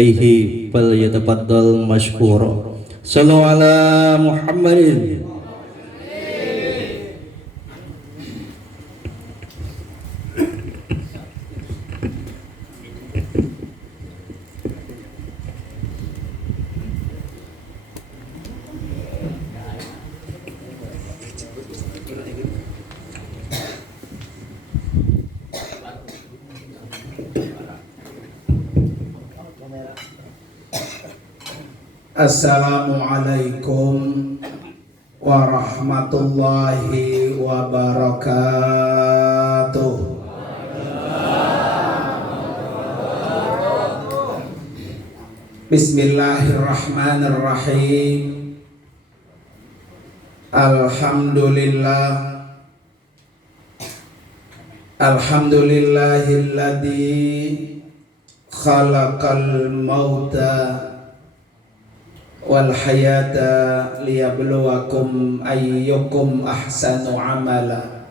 عليه فليتفضل مشكورا. صلوا على محمد. Assalamualaikum warahmatullahi wabarakatuh. Bismillahirrahmanirrahim. Alhamdulillah. Alhamdulillahilladzi khalaqal mauta wal hayata liyabluwakum ayyukum ahsanu amala.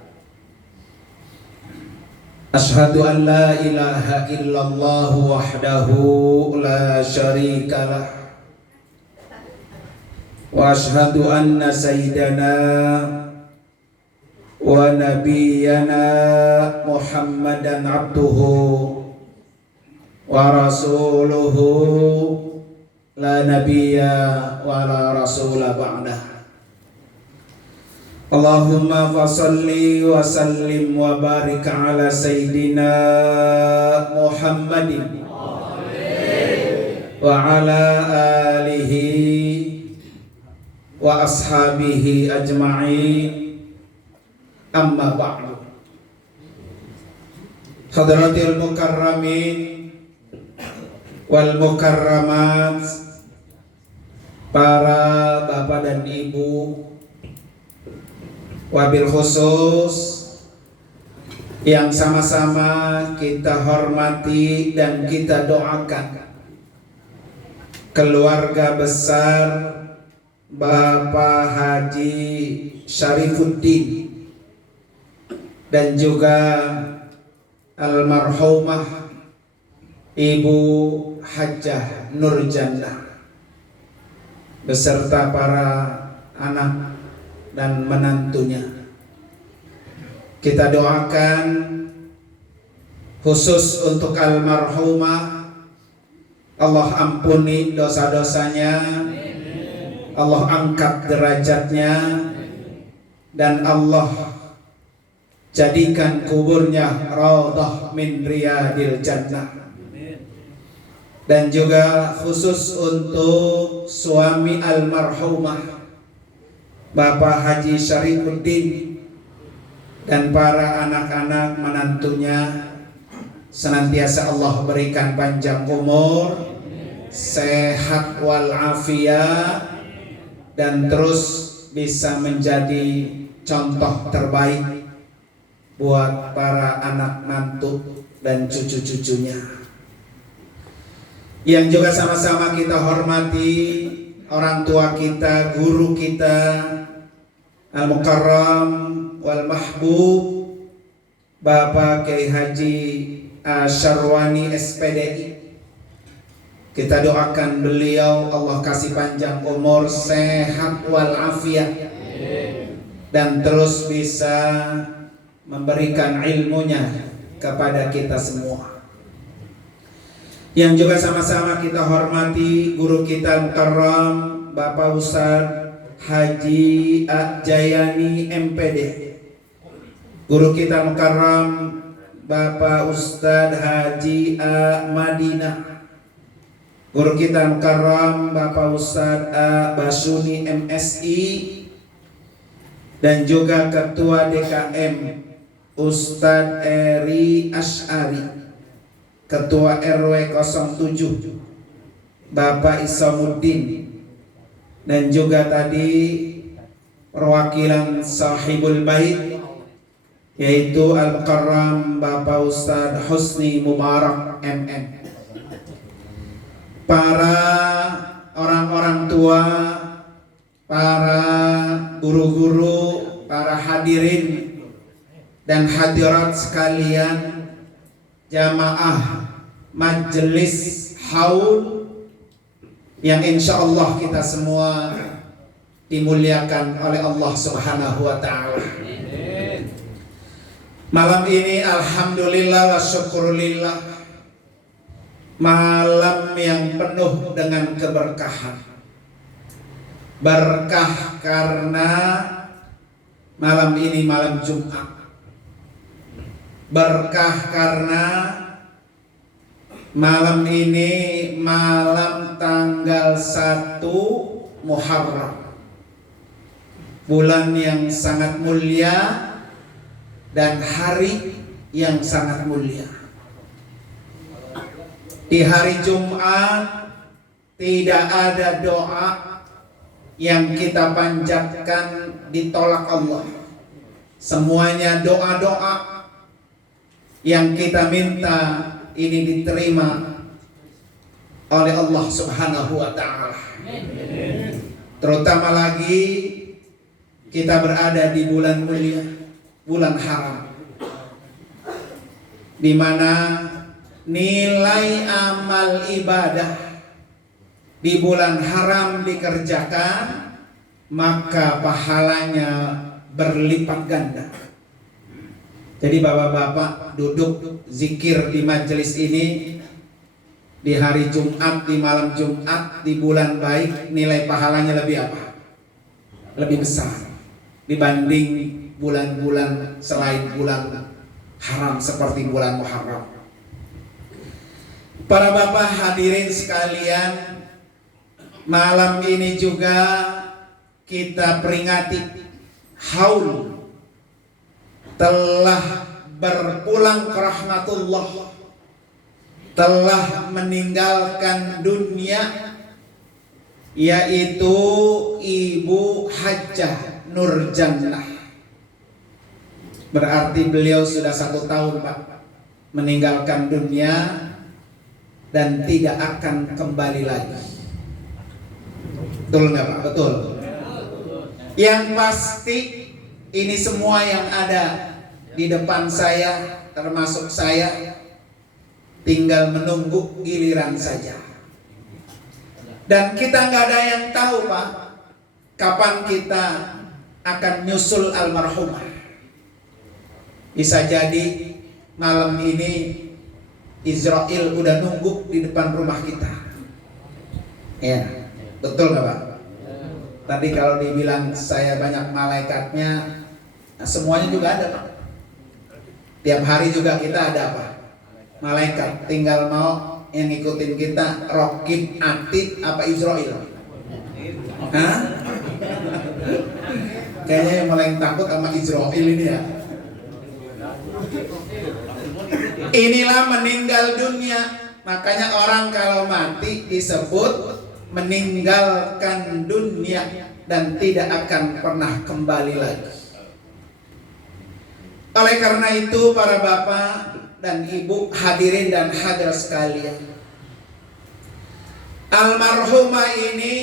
Ashhadu an la ilaha illallah wahdahu la syarikalah wa ashhadu anna sayyidana wa nabiyyana Muhammadan abduhu wa rasuluhu la nabiyya wa la rasula ba'dah. Allahumma fasalli wa sallim wa barik ala sayyidina Muhammadin wa ala alihi wa ashabihi ajma'in, amma ba'du. Hadratil mukarramin wal mukarramat, para bapak dan ibu, wabil khusus yang sama-sama kita hormati dan kita doakan keluarga besar Bapak Haji Syarifuddin dan juga almarhumah Ibu Hajjah Nurjannah beserta para anak dan menantunya. Kita doakan khusus untuk almarhumah, Allah ampuni dosa-dosanya, Allah angkat derajatnya, dan Allah jadikan kuburnya raudhah min riyadil jannah. Dan juga khusus untuk suami almarhumah Bapak Haji Syarifuddin dan para anak-anak menantunya, senantiasa Allah berikan panjang umur, sehat walafiat, dan terus bisa menjadi contoh terbaik buat para anak mantu dan cucu-cucunya. Yang juga sama-sama kita hormati orang tua kita, guru kita, al-mukarram wal mahbub Bapak Kiai Haji Syarwani SPDI. Kita doakan beliau Allah kasih panjang umur, sehat walafiat, dan terus bisa memberikan ilmunya kepada kita semua. Yang juga sama-sama kita hormati guru kita mukarram Bapak Ustadz Haji Jayani MPD, guru kita mukarram Bapak Ustadz Haji Madinah, guru kita mukarram Bapak Ustadz Basuni MSI, dan juga Ketua DKM Ustadz Eri Asy'ari, Ketua RW 07 Bapak Isamuddin, dan juga tadi perwakilan sahibul bait yaitu Al-Mukarram Bapak Ustadz Husni Mubarak MM. Para orang-orang tua, para guru-guru, para hadirin dan hadirat sekalian, jamaah majelis haul yang insya Allah kita semua dimuliakan oleh Allah Subhanahu wa Ta'ala. Malam ini alhamdulillah wa syukurillah, malam yang penuh dengan keberkahan. Berkah karena malam ini malam Jumat. Berkah karena malam ini malam tanggal 1 Muharram, bulan yang sangat mulia dan hari yang sangat mulia. Di hari Jumat tidak ada doa yang kita panjatkan ditolak Allah. Semuanya doa-doa yang kita minta ini diterima oleh Allah Subhanahu wa Ta'ala. Terutama lagi kita berada di bulan mulia, bulan haram, di mana nilai amal ibadah di bulan haram dikerjakan, maka pahalanya berlipat ganda. Jadi bapak-bapak duduk zikir di majelis ini di hari Jumat, di malam Jumat, di bulan baik, nilai pahalanya lebih apa? Lebih besar dibanding bulan-bulan selain bulan haram seperti bulan Muharram. Para bapak hadirin sekalian, malam ini juga kita peringati haul telah berpulang ke rahmatullah, telah meninggalkan dunia, yaitu Ibu Hajjah Nurjannah. Berarti beliau sudah 1 tahun Pak meninggalkan dunia dan tidak akan kembali lagi. Betul nggak Pak? Betul. Yang pasti ini semua yang ada di depan saya, termasuk saya, tinggal menunggu giliran saja. Dan kita nggak ada yang tahu Pak, kapan kita akan nyusul almarhumah. Bisa jadi malam ini Israel udah nunggu di depan rumah kita. Ya, betul nggak Pak? Tadi kalau dibilang saya banyak malaikatnya, nah semuanya juga ada Pak. Tiap hari juga kita ada apa? Malaikat. Tinggal mau yang ngikutin kita Rokib, Atid, apa Israel? Hah? Kayaknya yang paling takut sama Israel ini ya. Inilah meninggal dunia. Makanya orang kalau mati disebut meninggalkan dunia dan tidak akan pernah kembali lagi. Oleh karena itu para bapak dan ibu hadirin dan hadirat sekalian, almarhumah ini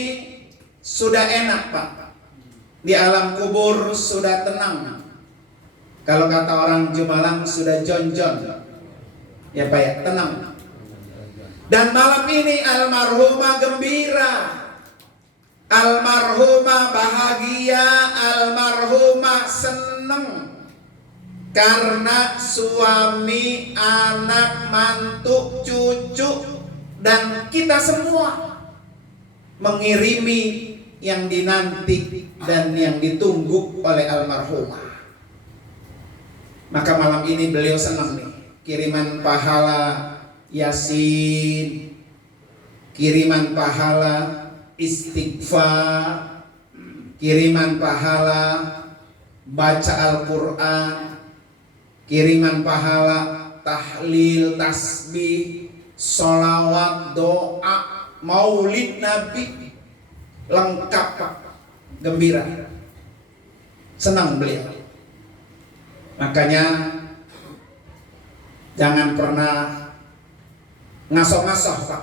sudah enak Pak, di alam kubur sudah tenang. Kalau kata orang Jumalang sudah jonjon, ya Pak ya, tenang. Dan malam ini almarhumah gembira, almarhumah bahagia, almarhumah seneng. Karena suami, anak, mantu, cucu, dan kita semua mengirimi yang dinanti dan yang ditunggu oleh almarhumah. Maka malam ini beliau senang nih, kiriman pahala Yasin, kiriman pahala istighfar, kiriman pahala baca Al-Quran, kiriman pahala tahlil, tasbih, sholawat, doa, maulid Nabi, lengkap Pak, gembira, senang beliau. Makanya jangan pernah ngasoh-ngasoh Pak.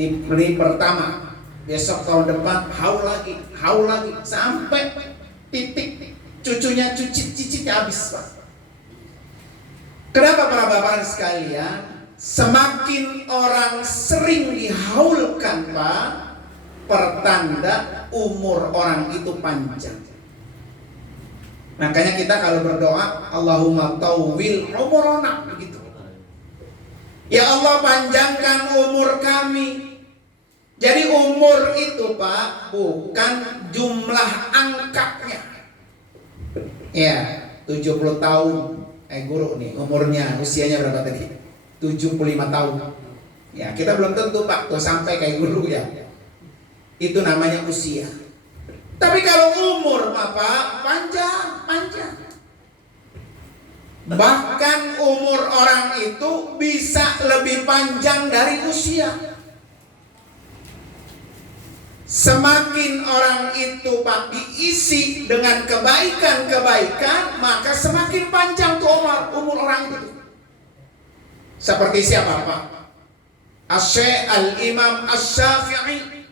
Ini pertama, besok tahun depan haul lagi sampai titik cucunya cicitnya habis Pak. Kenapa para bapak sekalian? Semakin orang sering dihaulkan Pak, pertanda umur orang itu panjang. Makanya kita kalau berdoa, Allahumma tawwil umurana, begitu. Ya Allah, panjangkan umur kami. Jadi umur itu Pak bukan jumlah angkanya. Ya, 70 tahun. Guru nih umurnya, usianya berapa tadi? 75 tahun. Ya, kita belum tentu Pak tuh sampai kayak guru ya. Itu namanya usia. Tapi kalau umur Pak panjang. Bahkan umur orang itu bisa lebih panjang dari usia. Semakin orang itu Pak diisi dengan kebaikan-kebaikan, maka semakin panjang tuh umur orang itu. Seperti siapa Pak? Asy-Syaikh Al-Imam Asy-Syafi'i.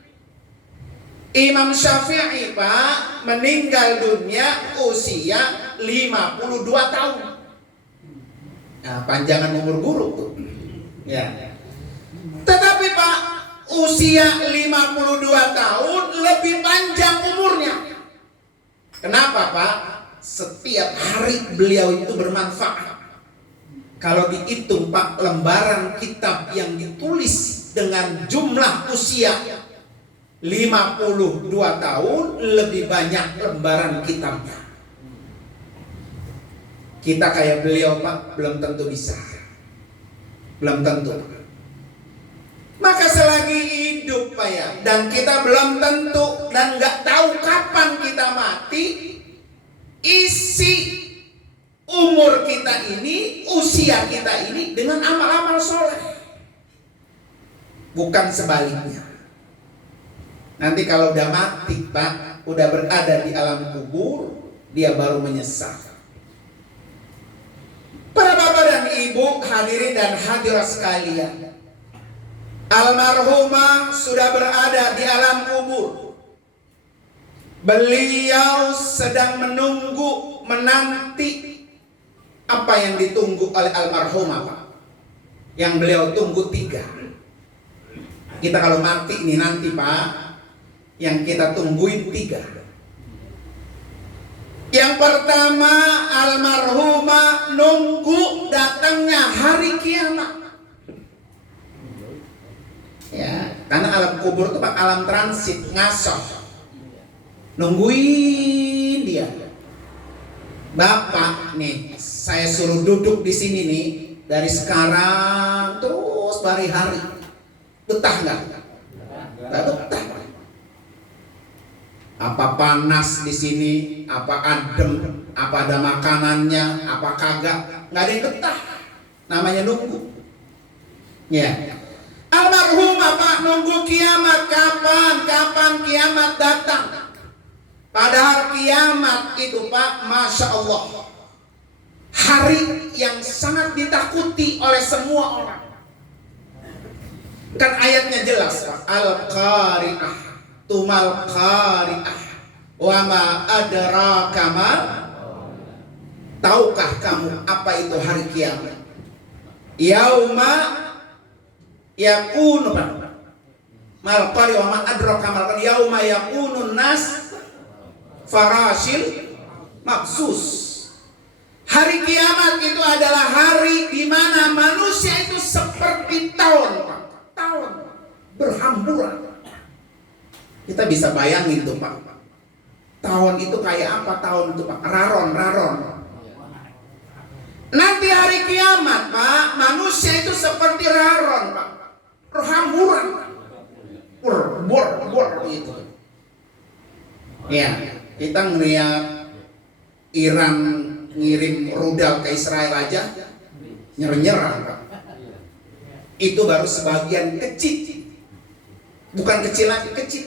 Imam Syafi'i Pak meninggal dunia usia 52 tahun. Nah, panjangan umur guru tuh. Ya. Tetapi Pak, usia 52 tahun lebih panjang umurnya. Kenapa Pak? Setiap hari beliau itu bermanfaat. Kalau dihitung Pak, lembaran kitab yang ditulis dengan jumlah usia 52 tahun lebih banyak lembaran kitabnya. Kita kayak beliau Pak belum tentu bisa. Belum tentu. Maka selagi hidup Pak ya, dan kita belum tentu dan nggak tahu kapan kita mati, isi umur kita ini, usia kita ini dengan amal-amal soleh. Bukan sebaliknya. Nanti kalau udah mati Pak, udah berada di alam kubur, dia baru menyesal. Para bapak dan ibu, hadirin dan hadirat sekalian, almarhumah sudah berada di alam kubur. Beliau sedang menanti apa yang ditunggu oleh almarhumah Pak. Yang beliau tunggu 3. Kita kalau mati ini nanti Pak, yang kita tungguin 3. Yang pertama, almarhumah nunggu datangnya hari kiamat. Ya, karena alam kubur itu Pak alam transit, ngasoh. Nungguin dia. Bapak nih, saya suruh duduk di sini nih dari sekarang terus hari-hari. Betah nggak? Nggak betah. Apa panas di sini, apa adem, apa ada makanannya, apa kagak, nggak ada yang betah. Namanya nunggu. Ya. Almarhumah Pak nunggu kiamat, kapan kiamat datang. Padahal kiamat itu Pak, Masya Allah, hari yang sangat ditakuti oleh semua orang. Kan ayatnya jelas Pak, Al-Qari'ah, tumal qari'ah, wa ma adraka ma. Tahukah kamu apa itu hari kiamat? Yauma yakunu mal qari'ah wa ma adraka mal qari'ah, yauma yakunun nas farasil mabsus. Hari kiamat itu adalah hari di mana manusia itu seperti tahun berhamburan. Kita bisa bayangin tuh Pak, tahun itu kayak apa tahun itu Pak? Raron. Nanti hari kiamat Pak, manusia itu seperti raron Pak, berhamburan, bor gitu. Ya, kita ngeliat Iran ngirim rudal ke Israel aja nyerang Pak. Itu baru sebagian kecil, bukan kecil lagi, kecil.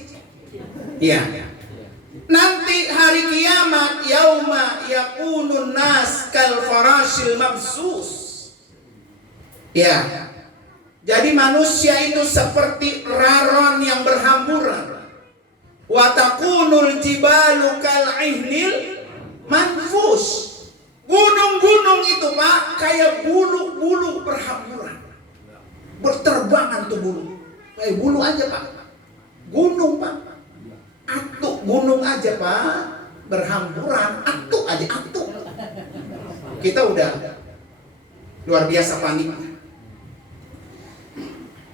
Ya. Nanti hari kiamat, yauma yakunun nas kal farasil mabsus. Ya. Jadi manusia itu seperti raron yang berhamburan. Wa takunul jibalu kal ihnil manfus. Gunung-gunung itu Pak kayak bulu-bulu berhamburan. Berterbangan tuh bulu. Kayak bulu aja Pak. gunung Pak. Atuk gunung aja Pak, berhamburan, atuk aja atuk. Kita udah luar biasa paniknya.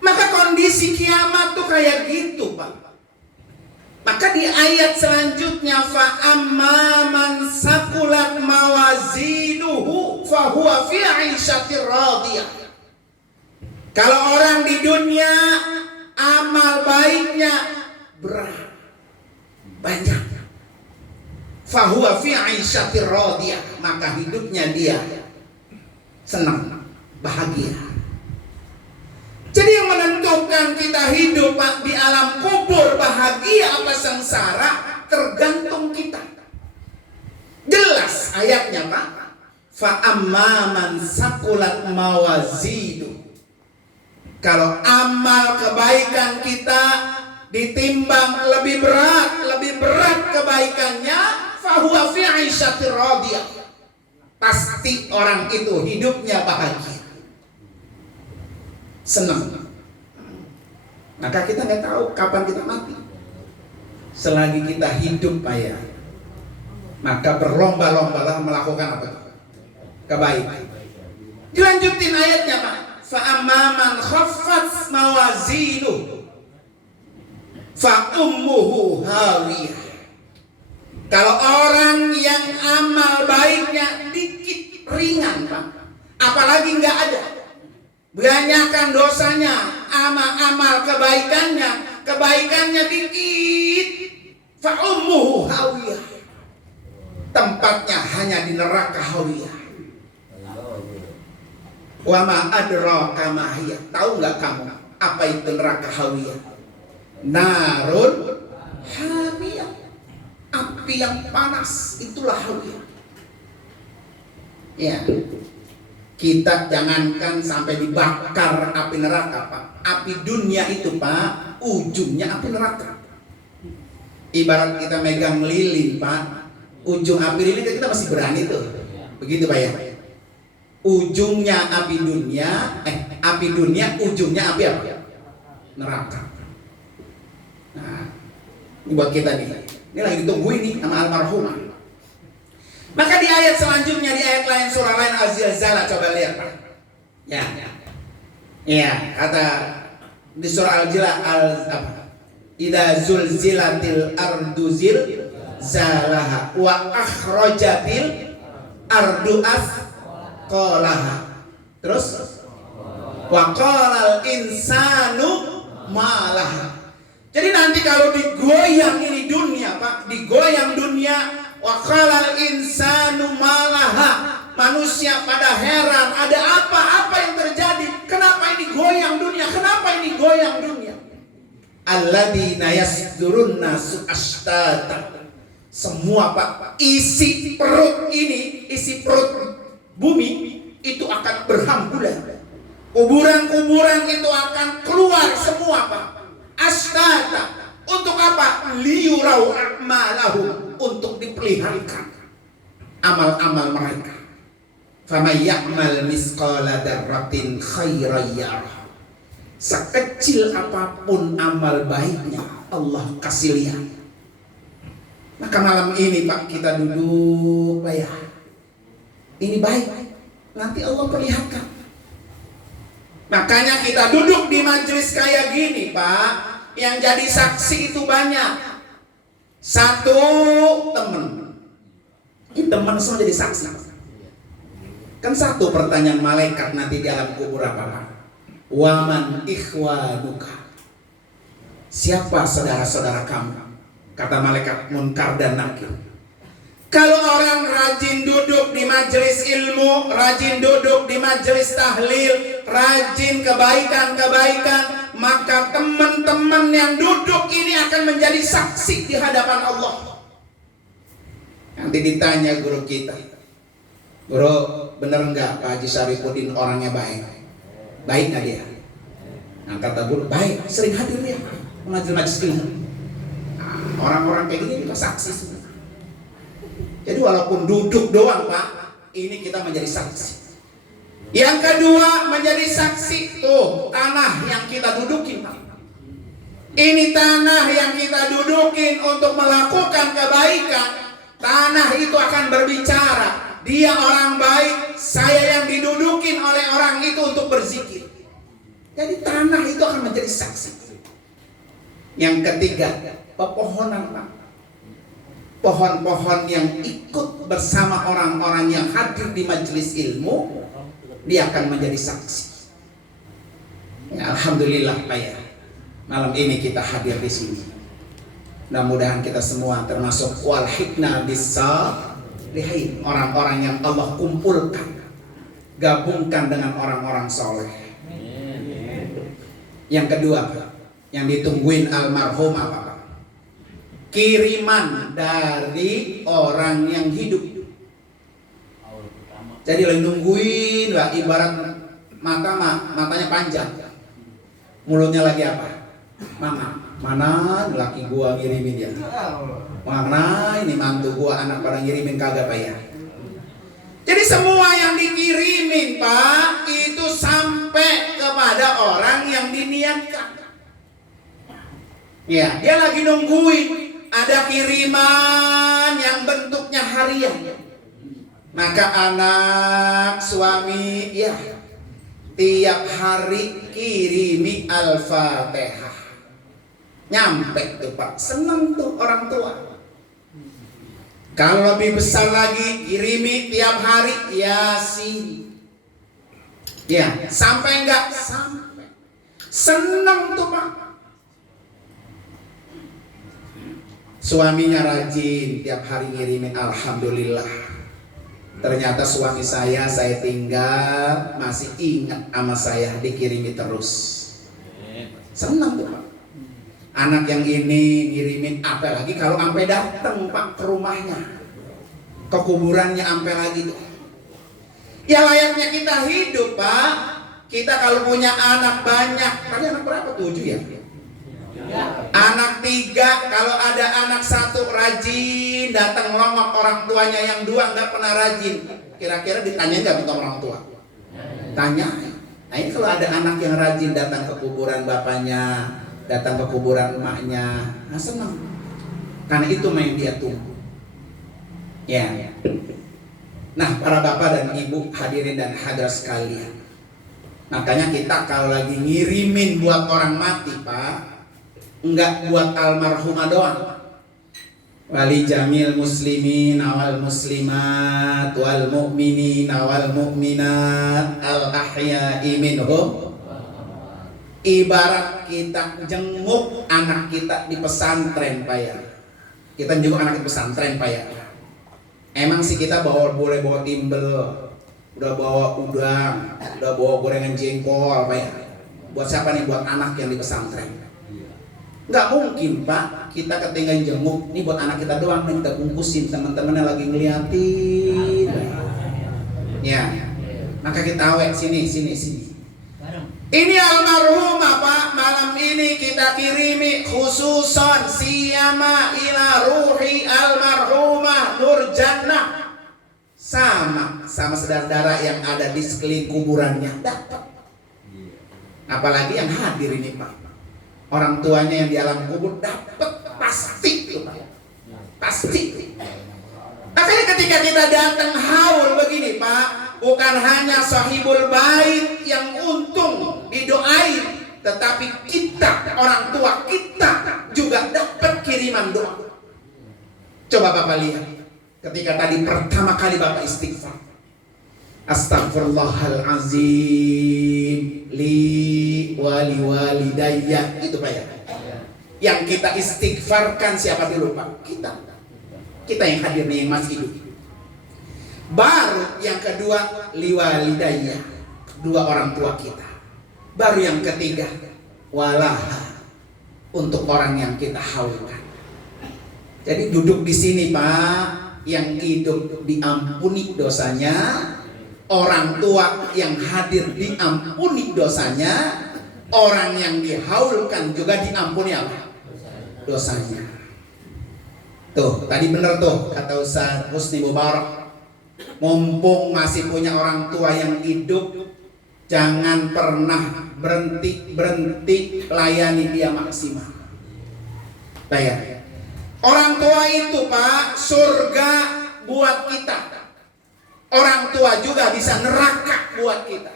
Maka kondisi kiamat tuh kayak gitu Pak. Maka di ayat selanjutnya fa amma man saqulat mawazinuhu fa huwa fi 'ishatir radiyah. Kalau orang di dunia amal baiknya berat, banyak, fa huwa fi 'ishatir radiyah, maka hidupnya dia senang, bahagia. Jadi yang menentukan kita hidup Pak di alam kubur bahagia apa sengsara tergantung kita. Jelas ayatnya Pak. Fa amma man saqulat mawazinu. Kalau amal kebaikan kita ditimbang lebih berat kebaikannya, fa huwa fi 'ishatir radiyah. Pasti orang itu hidupnya bahagia, senang. Maka kita nggak tahu kapan kita mati. Selagi kita hidup Pak ya, maka berlomba-lombalah melakukan apa? Kebaikan. Dilanjutin ayatnya Pak. Fa amma man khaffat mawazinuhu fa ummuhu hawiyah. Kalau orang yang amal baiknya dikit, ringan Pak, apalagi nggak ada, banyakkan dosanya, amal kebaikannya dikit, fa ummuhu hawiyah, tempatnya hanya di neraka hawiyah. Wa ma adraka ma hiya, tahu nggak kamu apa itu neraka hawiyah? Narun hamiyah, api yang panas, itulah hawiyah. Ya, kita jangankan sampai dibakar api neraka Pak. Api dunia itu Pak, ujungnya api neraka. Ibarat kita megang lilin Pak, ujung api lilin kita masih berani tuh. Begitu Pak ya. Ujungnya api dunia, ujungnya api apa? Neraka. Nah, ini buat kita nih. Ini lagi ditunggu ini sama almarhumah. Maka di ayat selanjutnya, di ayat lain, surah lain, Az-Zilzalah, coba lihat Pak. Ya, kata di surah Al-Zilzalah apa? Idza zulzilatil ardu zilzalaha wa akhrajatil ardu asqalaha. Terus wa qalal insanu malaha. Jadi nanti kalau digoyang ini dunia Pak, digoyang dunia, wa qalal insanu malaha, manusia pada heran, ada apa yang terjadi? Kenapa ini goyang dunia? Kenapa ini goyang dunia? Alladzina yasdurun nasu ashtata. Semua Pak, isi perut ini, isi perut bumi itu akan berhamburan. Kuburan-kuburan itu akan keluar semua Pak. Ashtata. Untuk apa? Liyurau a'malahum, untuk diperlihatkan amal-amal mereka. Faman ya'mal misqala dzarratin khairan yarah. Sekecil apapun amal baiknya Allah kasih lihat. Maka malam ini Pak kita duduk Pak ya. Ini baik, nanti Allah perlihatkan. Makanya kita duduk di majelis kayak gini Pak. Yang jadi saksi itu banyak. Satu teman. Ini teman semua jadi saksi. Kan satu pertanyaan malaikat nanti di alam kubur apa Pak? Waman ikhwanuka. Siapa saudara-saudara kamu? Kata malaikat Munkar dan Nakir. Kalau orang rajin duduk di majelis ilmu, rajin duduk di majelis tahlil, rajin kebaikan-kebaikan, maka teman-teman yang duduk ini akan menjadi saksi di hadapan Allah. Nanti ditanya guru kita, guru bener nggak Pak Haji Syarifuddin orangnya baik? Baik nggak dia? Nah kata guru, baik, sering hadir dia majelis ilmu. Orang-orang kayak gini kita saksi semua. Jadi walaupun duduk doang Pak, ini kita menjadi saksi. Yang kedua menjadi saksi tuh tanah yang kita dudukin Pak. Ini tanah yang kita dudukin untuk melakukan kebaikan. Tanah itu akan berbicara. Dia orang baik, saya yang didudukin oleh orang itu untuk berzikir. Jadi tanah itu akan menjadi saksi. Yang ketiga, pepohonan, Pak. Pohon-pohon yang ikut bersama orang-orang yang hadir di majelis ilmu, dia akan menjadi saksi. Ya, alhamdulillah Pak ya. Malam ini kita hadir di sini. Mudah-mudahan kita semua termasuk wal hikna bis-shalihin, orang-orang yang Allah kumpulkan, gabungkan dengan orang-orang soleh. Yang kedua, Pak, yang ditungguin almarhum apa, Pak? Kiriman dari orang yang hidup. Jadi lagi nungguin, Pak, ibarat matanya panjang, mulutnya lagi apa? Mana laki gua ngirimin ya? Mana ini mantu gua, anak pada ngirimin kagak, Pak ya? Jadi semua yang dikirimin, Pak, itu sampai kepada orang yang diniatkan. Ya, dia lagi nungguin ada kiriman yang bentuknya harian. Maka anak, suami, ya, tiap hari kirimi Al-Fatihah. Nyampe tuh Pak, seneng tuh orang tua. Kalau lebih besar lagi, kirimi tiap hari Yasin. Ya, sampai enggak? Sampai. Seneng tuh Pak. Suaminya rajin, tiap hari ngirimin alhamdulillah. Ternyata suami saya tinggal masih ingat sama saya, dikirimi terus. Senang tuh Pak. Anak yang ini ngirimin, apalagi kalau sampai datang Pak ke rumahnya, ke kuburannya sampai lagi tuh. Ya layaknya kita hidup Pak. Kita kalau punya anak banyak, tadi anak berapa? 7 ya? Anak 3, kalau ada anak 1 rajin, datang ngelongok, orang tuanya yang 2 nggak pernah rajin. Kira-kira ditanyain nggak sama orang tua? Tanya. Nah ini kalau ada anak yang rajin datang ke kuburan bapaknya, datang ke kuburan emaknya, nah senang. Karena itu yang dia tunggu. Ya. Nah para bapak dan ibu hadirin dan hadirat sekalian, makanya kita kalau lagi ngirimin buat orang mati Pak, enggak buat almarhumah doang. Wali jamil muslimin awal muslimat wal mu'minin awal mu'minat al ahya'i minhum. Ibarat kita jenguk anak kita di pesantren Pak ya. Kita jenguk anak di pesantren Pak ya. Emang sih kita boleh bawa timbel, udah bawa udang, udah bawa gorengan jengkol Pak ya. Buat siapa nih? Buat anak yang di pesantren. Nggak mungkin Pak, kita ketinggalan jenguk, ini buat anak kita doang, nih kita bungkusin, teman-temannya lagi ngeliatin. Ya, maka kita awet sini. Ini almarhumah Pak, malam ini kita kirimi khususon siyama ila ruhi almarhumah Nur Jannah. Sama saudara-saudara yang ada di sekeliling kuburannya dapat. Apalagi yang hadir ini Pak. Orang tuanya yang di alam kubur dapat pasti tuh Pak. Pasti. Makanya ketika kita datang haul begini Pak, bukan hanya sahibul bait yang untung didoain, tetapi kita, orang tua kita juga dapat kiriman doa. Coba Bapak lihat, ketika tadi pertama kali Bapak istighfar, Astaghfirullahalazim li wali walidayya, itu Pak ya. Yang kita istighfarkan siapa dulu Pak? Kita yang hadir nih yang masih hidup. Baru yang kedua li walidayya, 2 orang tua kita. Baru yang ketiga walaha, untuk orang yang kita haulkan. Jadi duduk di sini Pak, yang hidup diampuni dosanya, orang tua yang hadir diampuni dosanya, orang yang dihaulkan juga diampuni apa? Dosanya. Tuh, tadi bener tuh kata Ustaz Husni Mubarak. Mumpung masih punya orang tua yang hidup, jangan pernah berhenti layani dia maksimal. Bayar. Orang tua itu Pak, surga buat kita. Orang tua juga bisa neraka buat kita.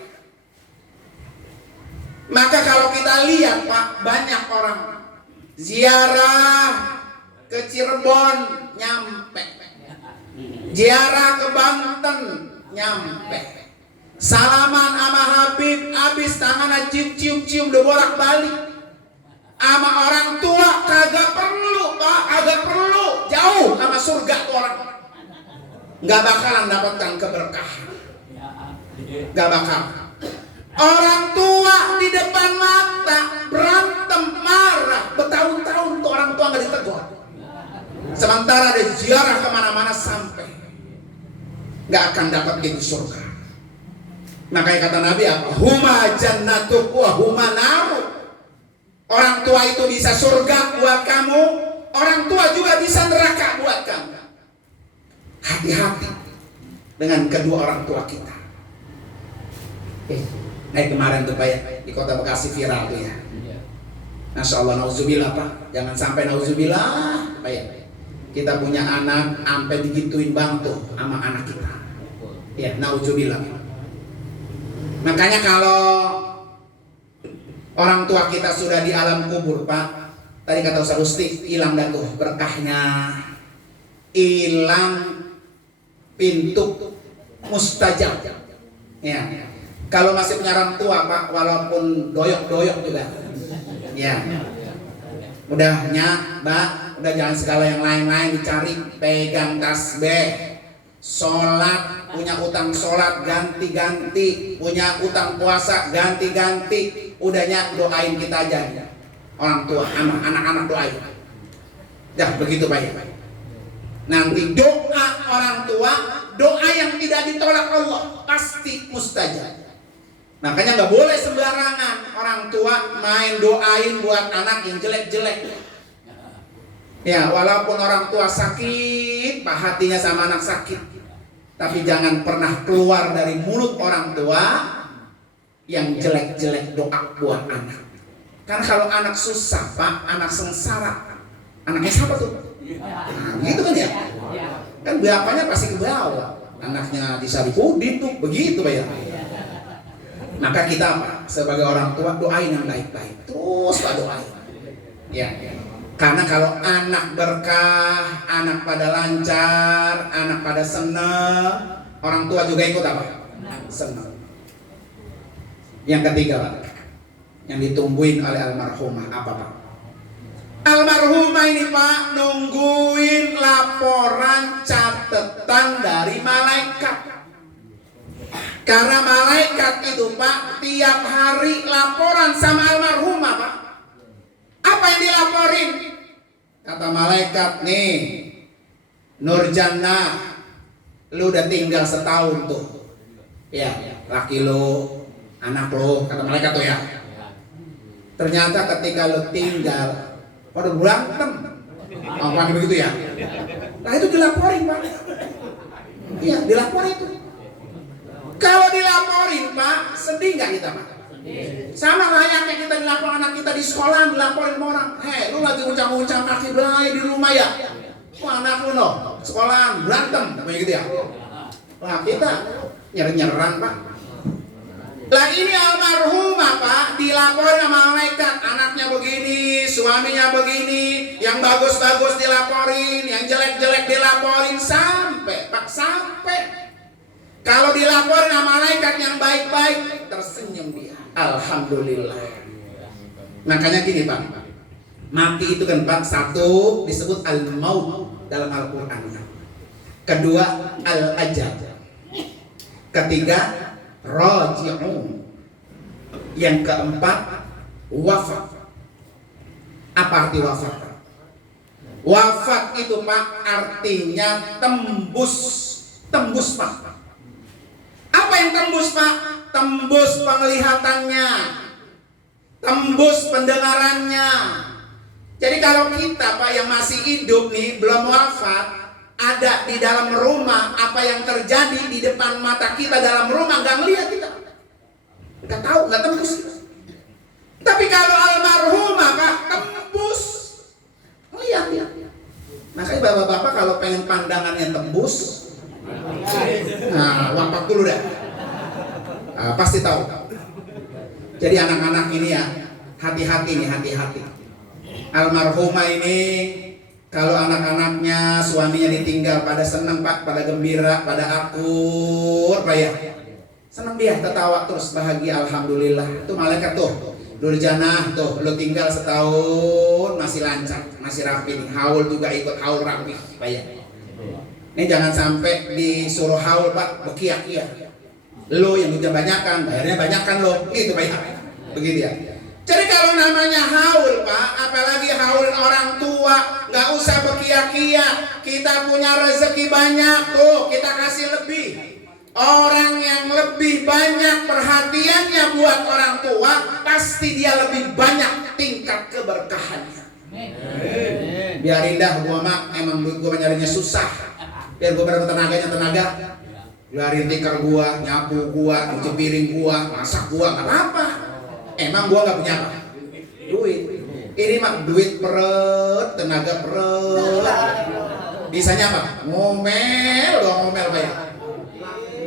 Maka kalau kita lihat Pak, banyak orang ziarah ke Cirebon nyampe, ziarah ke Banten nyampe, salaman sama Habib habis tangan cium-cium udah bolak-balik. Sama orang tua kagak perlu Pak, kagak perlu, jauh sama surga tuh orang. Nggak bakalan dapatkan keberkahan, nggak bakal. Orang tua di depan mata berantem marah bertahun-tahun tuh orang tua nggak ditegur. Sementara ada ziarah kemana-mana sampai nggak akan dapat di surga. Makanya kata Nabi apa? Huma jannatu wa huma naru. Orang tua itu bisa surga buat kamu, orang tua juga bisa neraka buat kamu. Hati-hati dengan kedua orang tua kita. Kemarin tuh Pak ya, di kota Bekasi viral tuh ya. Masya Allah, nauzubillah Pak, jangan sampai nauzubillah Pak ya. Kita punya anak, sampai digituin bang tuh sama anak kita. Ya, nauzubillah. Makanya kalau orang tua kita sudah di alam kubur Pak, tadi kata Ustaz Rusti, hilang dah tuh berkahnya, hilang pintu mustajab. Ya. Kalau masih punya orang tua Pak, walaupun doyok-doyok juga, ya, udahnya Mbak, udah jangan segala yang lain-lain dicari, pegang tasbih, sholat, punya utang sholat ganti-ganti, punya utang puasa ganti-ganti, udahnya doain kita aja, orang tua, anak-anak doain, dah begitu Pak ya. Nanti doa orang tua, doa yang tidak ditolak Allah pasti mustajab. Makanya nggak boleh sembarangan orang tua main doain buat anak yang jelek-jelek. Ya, walaupun orang tua sakit, Pak, hatinya sama anak sakit, tapi jangan pernah keluar dari mulut orang tua yang jelek-jelek doa buat anak. Karena kalau anak susah Pak, anak sengsara, anaknya siapa tuh? Nah, gitu kan ya? Kan bapaknya pasti ke bawah, anaknya disaripudin tuh, begitu Pak ya. Maka kita Pak, sebagai orang tua doain yang baik-baik, terus Pak doain. Ya. Karena kalau anak berkah, anak pada lancar, anak pada senang, orang tua juga ikut apa? Senang. Yang ketiga Pak, yang ditumbuhin oleh almarhumah apa Pak? Almarhumah ini Pak nungguin laporan catatan dari malaikat. Karena malaikat itu Pak tiap hari laporan sama almarhumah Pak. Apa yang dilaporin? Kata malaikat, nih Nurjannah, lu udah tinggal setahun tuh. Ya, laki lu, anak lu, kata malaikat tuh ya. Ternyata ketika lu tinggal pada berantem, apa begitu ya? Nah itu dilaporin Pak. Iya, dilaporin itu. Kalau dilaporin Pak, sedih nggak kita Pak? Sama layaknya kita dilaporin anak kita di sekolah, dilaporin orang, hei lu lagi uncang-uncang kaki bayi di rumah ya? Wah anak lu no, sekolahan berantem, kayak gitu ya? Wah kita nyer-nyeran Pak. Lah ini almarhumah Pak, dilaporin sama malaikat, anaknya begini, suaminya begini, yang bagus-bagus dilaporin, yang jelek-jelek dilaporin, sampai Pak, sampai. Kalau dilaporin sama malaikat yang baik-baik, tersenyum dia. Alhamdulillah. Makanya gini Pak, mati itu kan Pak, satu disebut al-maut dalam Al-Quran, kedua al-ajal, ketiga raji'un, yang keempat wafat. Apa arti wafat? Wafat itu Pak artinya tembus Pak. Apa yang tembus Pak? Tembus penglihatannya, tembus pendengarannya. Jadi kalau kita Pak yang masih hidup nih, belum wafat, ada di dalam rumah, apa yang terjadi di depan mata kita dalam rumah nggak ngelihat kita, nggak tahu, nggak tembus. Tapi kalau almarhumah Pak tembus, kalau pengen pandangannya tembus, nah wakaf dulu dah. Pasti tahu. Jadi anak-anak ini ya, hati-hati nih, hati-hati. Almarhumah ini kalau anak-anaknya, suaminya ditinggal pada senang Pak, pada gembira, pada akur Pak ya. Senang dia, tertawa terus, bahagia, alhamdulillah. Itu malaikat tuh, Durjanah tuh, lo tinggal setahun masih lancar, masih rapi nih. Haul juga ikut haul rapi Pak ya. Ini jangan sampai disuruh haul Pak, bekiak ya. Lo yang udah banyakan, bayarnya banyakan lo, gitu Pak ya. Begitu ya. Jadi kalau namanya haul Pak, apalagi haul orang tua, nggak usah berkia-kia. Kita punya rezeki banyak tuh, kita kasih lebih. Orang yang lebih banyak perhatiannya buat orang tua, pasti dia lebih banyak tingkat keberkahannya. Biar indah gua mak, emang gua nyarinya susah. Biar gua berapa tenaga. Biarin tikar gua, nyapu gua, cuci piring gua, masak gua, nggak apa-apa. Emang gua nggak punya apa? Duit. Ini mah duit peret, tenaga peret. Bisanya apa? Ngomel Pak ya.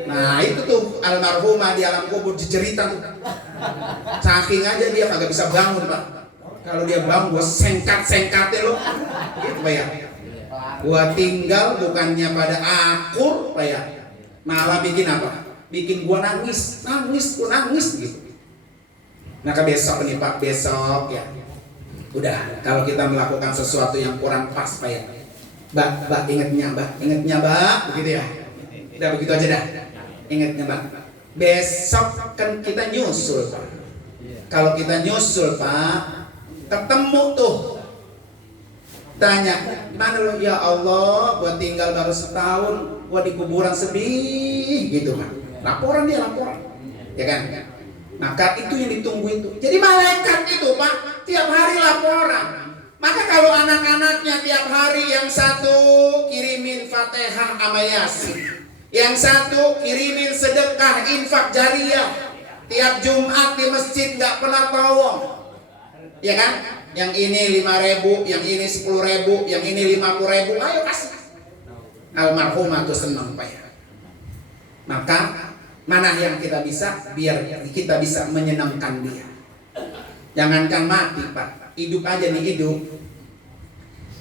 Nah itu tuh almarhumah di alam kubur dicerita tuh. Saking aja dia kagak bisa bangun Pak. Kalau dia bangun gua sengkat-sengkatnya lo. Gitu Pak ya. Gua tinggal bukannya pada akur Pak ya. Malah bikin apa? Bikin gua nangis gitu. Maka besok nih Pak, besok ya. Udah, kalau kita melakukan sesuatu yang kurang pas Pak ya. Mbak, ingetnya Mbak, begitu ya. Udah begitu aja dah. Ingatnya Mbak. Besok kan kita nyusul Pak. Kalau kita nyusul Pak, ketemu tuh. Tanya, mana lo? Ya Allah, gua tinggal baru setahun, gua di kuburan sedih gitu Pak. Laporan. Ya kan? Maka itu yang ditunggu itu. Jadi malaikat itu Pak, tiap hari laporan. Maka kalau anak-anaknya tiap hari, yang satu kirimin Fatihah sama Yasin, yang satu kirimin sedekah infak jariyah, tiap Jumat di masjid nggak pernah tawong, ya kan? Yang ini 5.000, yang ini 10.000, yang ini 50.000, ayo kasih. Almarhumah tuh senang Pak ya. Maka mana yang kita bisa, biar kita bisa menyenangkan dia. Jangankan mati Pak, hidup aja nih hidup.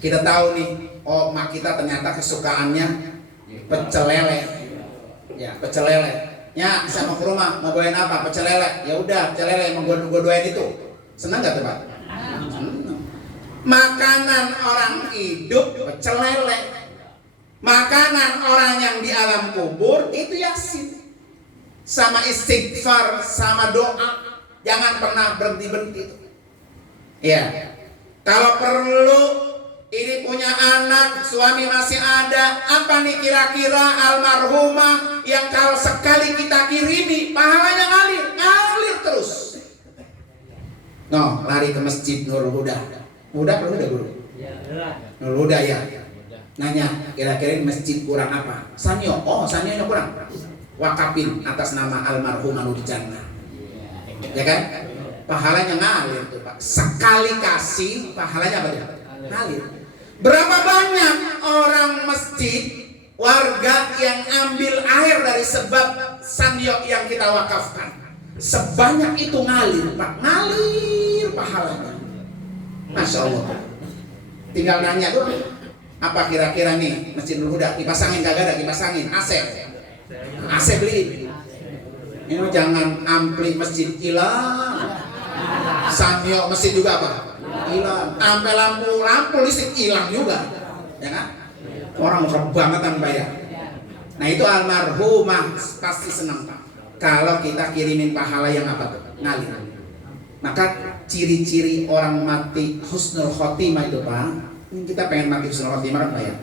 Kita tahu nih, oh mak kita ternyata kesukaannya pecel lele. Ya pecel lele. Ya sama ke rumah mau bawain apa? Pecel lele. Ya udah pecel lele yang gua doain itu. Senang gak tuh Pak? Senang. Makanan orang hidup pecel lele. Makanan orang yang di alam kubur itu Yasin. Sama istighfar, sama doa, jangan pernah berhenti. Ya, kalau perlu ini punya anak, suami masih ada, apa nih kira-kira almarhumah yang kalau sekali kita kirimi pahalanya ngalir terus. No, lari ke masjid Nurul Huda. Huda guru? Nurul Huda ya. Nanya, kira-kira masjid kurang apa? Sanyo, sanyonya kurang. Wakafin atas nama almarhumah Nurjanah, ya kan? Pahalanya ngalir tuh Pak. Sekali kasih pahalanya apa dia? Ngalir. Berapa banyak orang masjid, warga yang ambil air dari sebab sanyo yang kita wakafkan? Sebanyak itu ngalir Pak, ngalir pahalanya. Masya Allah. Tinggal nanya tuh, apa kira-kira nih Masjid Nurul Huda dipasangin kagak ada? Dipasangin AC beli. Ini jangan ampli masjid hilang, sanyo masjid juga apa? Hilang. Sampai lampu listrik hilang juga, ya kan? Orang kebangetan bayar. Nah itu almarhumah pasti senang Pak. Kalau kita kirimin pahala yang apa tuh? Ngalir. Maka ciri-ciri orang mati husnul khotimah itu Pak. Kita pengen mati husnul khotimah kan Pak ya?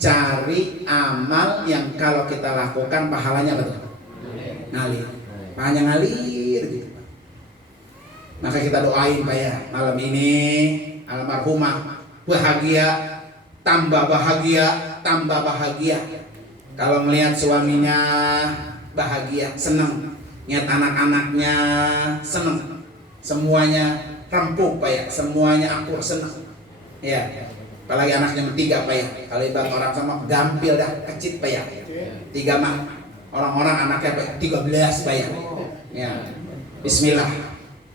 Cari amal yang kalau kita lakukan pahalanya apa tuh? Ngalir. Pahalanya ngalir gitu. Maka kita doain Pak ya, malam ini almarhumah bahagia, tambah bahagia. Kalau melihat suaminya bahagia, senang. Lihat anak-anaknya senang. Semuanya rempuk Pak ya, semuanya akur, senang. Ya. Apalagi anaknya bertiga Pak ya. Kalau ibarat orang sama gampil dah, kecil Pak ya. 3 mah orang-orang anaknya Pak 13 Pak ya. Ya. Bismillah.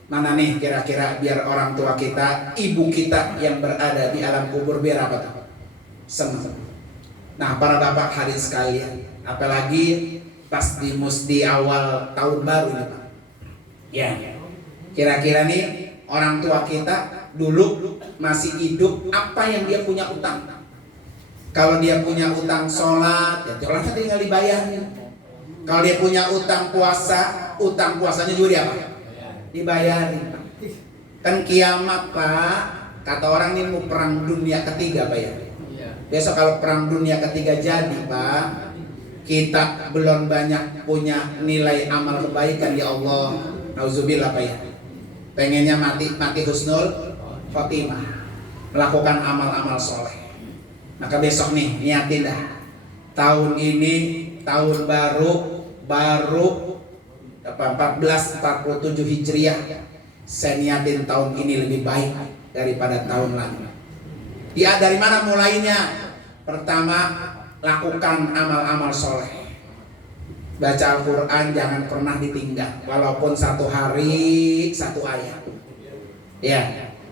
Mana nih kira-kira biar orang tua kita, ibu kita yang berada di alam kubur biar apa tuh? Senang. Nah, para bapak hadirin sekalian, apalagi pas di awal tahun baru ini Pak. Ya. Kira-kira nih orang tua kita dulu masih hidup, apa yang dia punya utang? Kalau dia punya utang sholat, ya sholatnya tinggal dibayarin. Kalau dia punya utang puasa, utang puasanya juga dia apa? Dibayarin. Kan kiamat Pak, kata orang ini mau perang dunia ketiga Pak ya. Besok kalau perang dunia ketiga jadi Pak, kita belum banyak punya nilai amal kebaikan ya Allah. Nauzubillah Pak ya. Pengennya mati husnul khotimah, melakukan amal-amal soleh. Maka besok nih niatin dah, tahun ini tahun baru 1447 Hijriah, saya niatin tahun ini lebih baik daripada tahun lalu. Ya, dari mana mulainya? Pertama, lakukan amal-amal soleh. Baca Al-Quran jangan pernah ditinggal, walaupun 1 hari 1 ayat. Ya.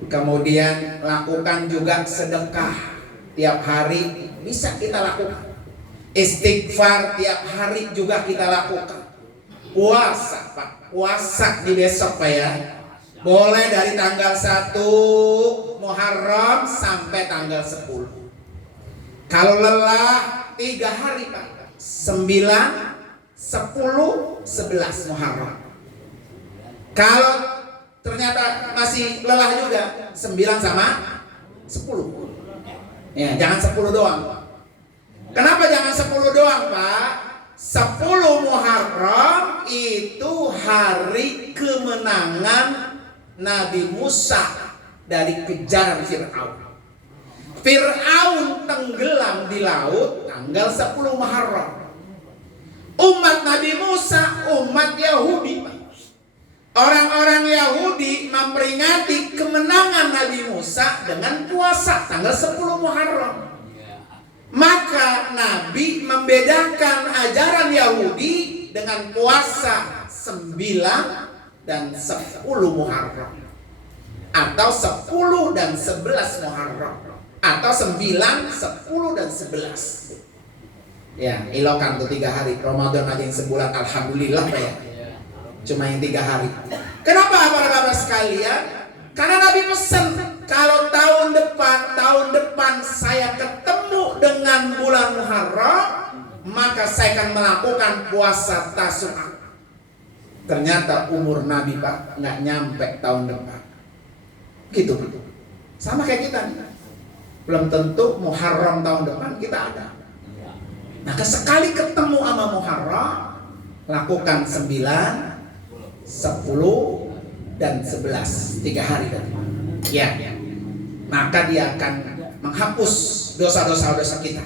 Kemudian lakukan juga sedekah tiap hari, bisa kita lakukan. Istighfar tiap hari juga kita lakukan. Puasa Pak, puasa di besok Pak ya. Boleh dari tanggal 1 Muharram sampai tanggal 10. Kalau lelah 3 hari Pak, 9, 10, 11 Muharram. Kalau ternyata masih lelah juga, 9 sama 10. Ya, jangan 10 doang. Kenapa jangan 10 doang Pak? 10 Muharram itu hari kemenangan Nabi Musa dari kejaran Fir'aun. Fir'aun tenggelam di laut tanggal 10 Muharram. Umat Nabi Musa, umat Yahudi, orang-orang Yahudi memperingati kemenangan Nabi Musa dengan puasa tanggal 10 Muharram. Maka Nabi membedakan ajaran Yahudi dengan puasa 9 dan 10 Muharram, atau 10 dan 11 Muharram, atau 9, 10 dan 11. Ya, ilokan tuh 3 hari. Ramadan aja yang sebulan, alhamdulillah Pak ya. Cuma yang 3 hari. Kenapa para bapak sekalian? Karena Nabi pesan, kalau tahun depan saya ketemu dengan bulan Muharram, maka saya akan melakukan puasa Tasu'a. Ternyata umur Nabi Pak nggak nyampe tahun depan. Gitu. Sama kayak kita nih. Belum tentu Muharram tahun depan kita ada. Maka sekali ketemu sama Muharram, lakukan 9, 10 dan 11, 3 hari tadi. Ya. Maka dia akan menghapus dosa-dosa kita.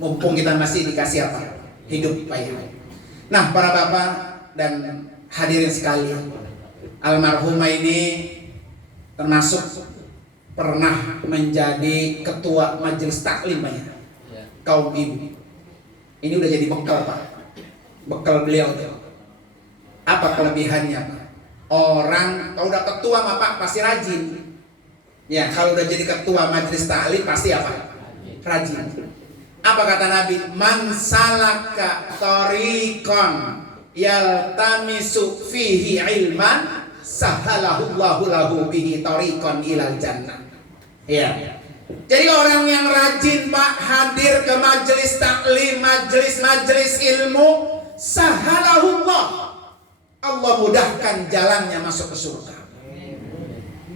Mumpung kita masih dikasih apa? Hidup Pak ya. Nah, para bapak dan hadirin sekalian, almarhumah ini termasuk pernah menjadi ketua majelis taklim Pak ya. Kaum ibu. Ini udah jadi bekal Pak. Bekal beliau tuh. Apa kelebihannya Pak? Orang kalau udah ketua mah Pak pasti rajin. Ya, kalau udah jadi ketua majelis taklim pasti apa? Rajin. Apa kata Nabi? Man salaka tariqan yaltamisu fihi ilman sahalallahu lahu bihi tariqan ilal jannah. Ya. Jadi orang yang rajin Pak hadir ke majelis taklim, majelis ilmu, sahalahullah, Allah mudahkan jalannya masuk ke surga.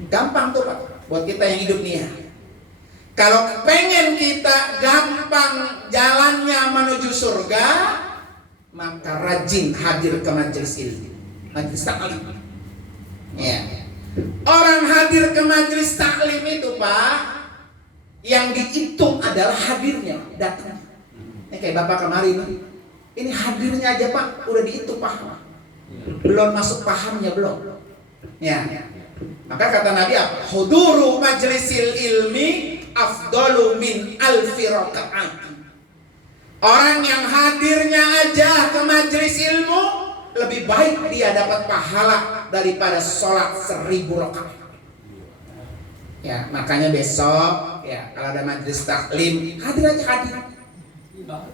Gampang tuh Pak buat kita yang hidup nih ya. Kalau pengen kita gampang jalannya menuju surga, maka rajin hadir ke majelis ilmu, majelis taklim. Ya. Orang hadir ke majelis taklim itu Pak, yang dihitung adalah hadirnya, datang. Ini kayak Bapak kemarin, ini hadirnya aja Pak, udah dihitung paham. Belum masuk pahamnya belum. Ya. Maka kata Nabi apa? Huduru majlisil ilmi afdalu min alfi rakaat. Orang yang hadirnya aja ke majelis ilmu lebih baik dia dapat pahala daripada sholat 1000 rakaat. Ya, makanya besok ya kalau ada majelis taklim hadir aja, hadir.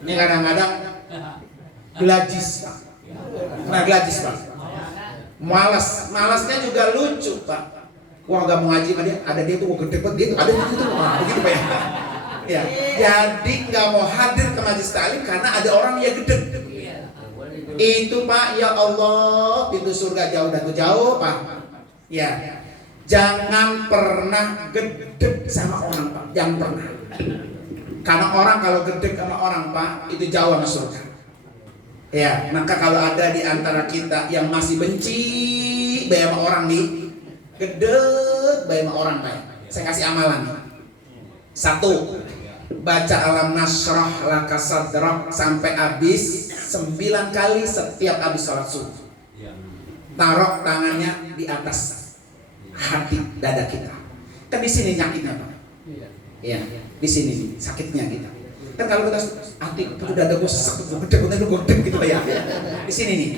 Ini kadang-kadang gelajis Pak. Nah gelajis Pak. Malasnya juga lucu Pak. Wah gak mau ngaji sama dia, ada dia tuh gede banget, dia tuh ada gitu tuh, begitu Pak ya. Ya, jadi nggak mau hadir ke majelis taklim karena ada orang yang gede. Itu Pak, ya Allah, pintu surga jauh dan jauh Pak. Ya, jangan pernah gede sama orang Pak, jangan pernah. Karena orang kalau gede sama orang Pak, itu jauh sama surga. Ya, maka kalau ada di antara kita yang masih benci bae sama orang nih, gede bae sama orang Pak. Saya kasih amalan. 1, baca alam nasrah laka sadrak sampai habis 9 kali setiap habis sholat subuh. Taruh tangannya di atas hati dada kita. Kan di sini nyakitnya Pak. Iya, di sini sakitnya kita. Kan kalau kita hati dada gue sakit, gue gede gitu Pak ya. Di sini nih.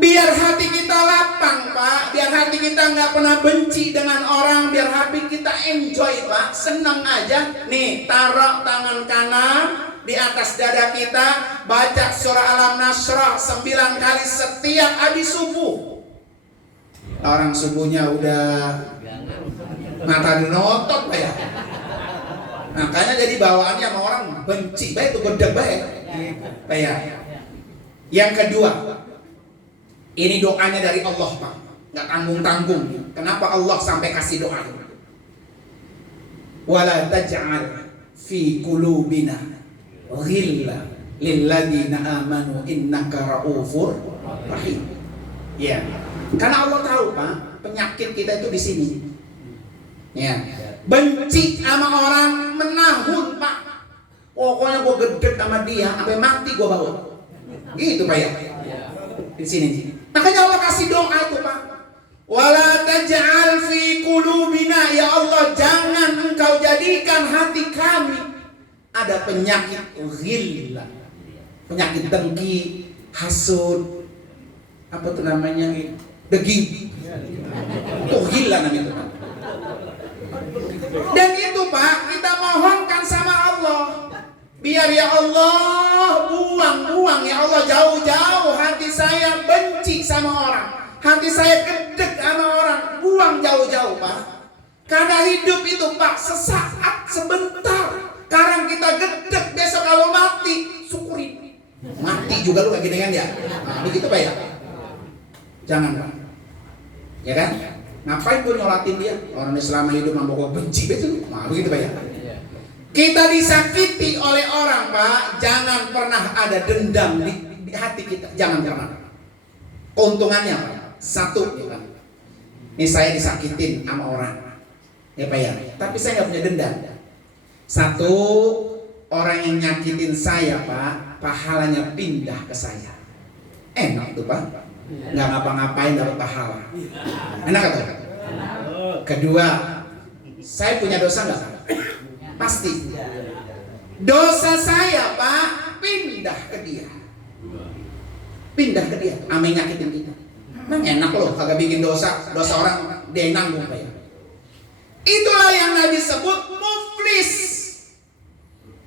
Biar hati kita lapang Pak, biar hati kita nggak pernah benci dengan orang, biar hati kita enjoy Pak, senang aja. Nih, taruh tangan kanan di atas dada kita, baca surah Alam Nasrah 9 kali setiap habis subuh. Orang subuhnya udah mata dinotot Pak ya. Makanya jadi bawaannya sama orang benci baik itu gede baik Pak ya. Yang kedua, ini doanya dari Allah Pak, nggak tanggung-tanggung. Kenapa Allah sampai kasih doa itu? Wala taj'al fi qulubina ghilla lilladzina amanu innaka raufur rahim. Ya, karena Allah tahu Pak, penyakit kita itu di sini. Ya, benci sama orang menahun Pak. Pokoknya gue gede sama dia sampai mati gue bawa. Gitu Pak ya. Di sini. Makanya Allah kasih doa itu Pak. Wala taj'al fi qulubina, ya Allah jangan engkau jadikan hati kami ada penyakit ghillah. Penyakit dengki, hasud, apa tuh namanya? Degil. Oh ghillah namanya itu Pak. Dan itu Pak, kita mohonkan sama Allah. Biar ya Allah buang ya Allah jauh-jauh hati saya benci sama orang, hati saya gedek sama orang, buang jauh-jauh Pak. Karena hidup itu Pak sesaat sebentar. Sekarang kita gedek, besok kalau mati syukuri. Mati juga lu kayak gini kan ya. Nah, begitu Pak ya. Jangan Pak. Ya kan? Ngapain gue nyolatin dia? Orang selama hidup mampu benci betul. Nah, begitu Pak ya. Kita disakiti oleh orang Pak, jangan pernah ada dendam di hati kita, jangan pernah. Keuntungannya Pak, 1 ya Pak, ini saya disakitin sama orang, ya Pak ya, tapi saya nggak punya dendam. 1, orang yang nyakitin saya Pak, pahalanya pindah ke saya. Enak tuh Pak, nggak ngapa-ngapain dapat pahala. Enak atau? Kedua, saya punya dosa nggak Pak? Pasti. Dosa saya Pak pindah ke dia. Pindah ke dia. Ame nyakitin kita. Emang enak loh kagak bikin dosa orang dia yang nanggung Pak ya. Itulah yang Nabi sebut muflis.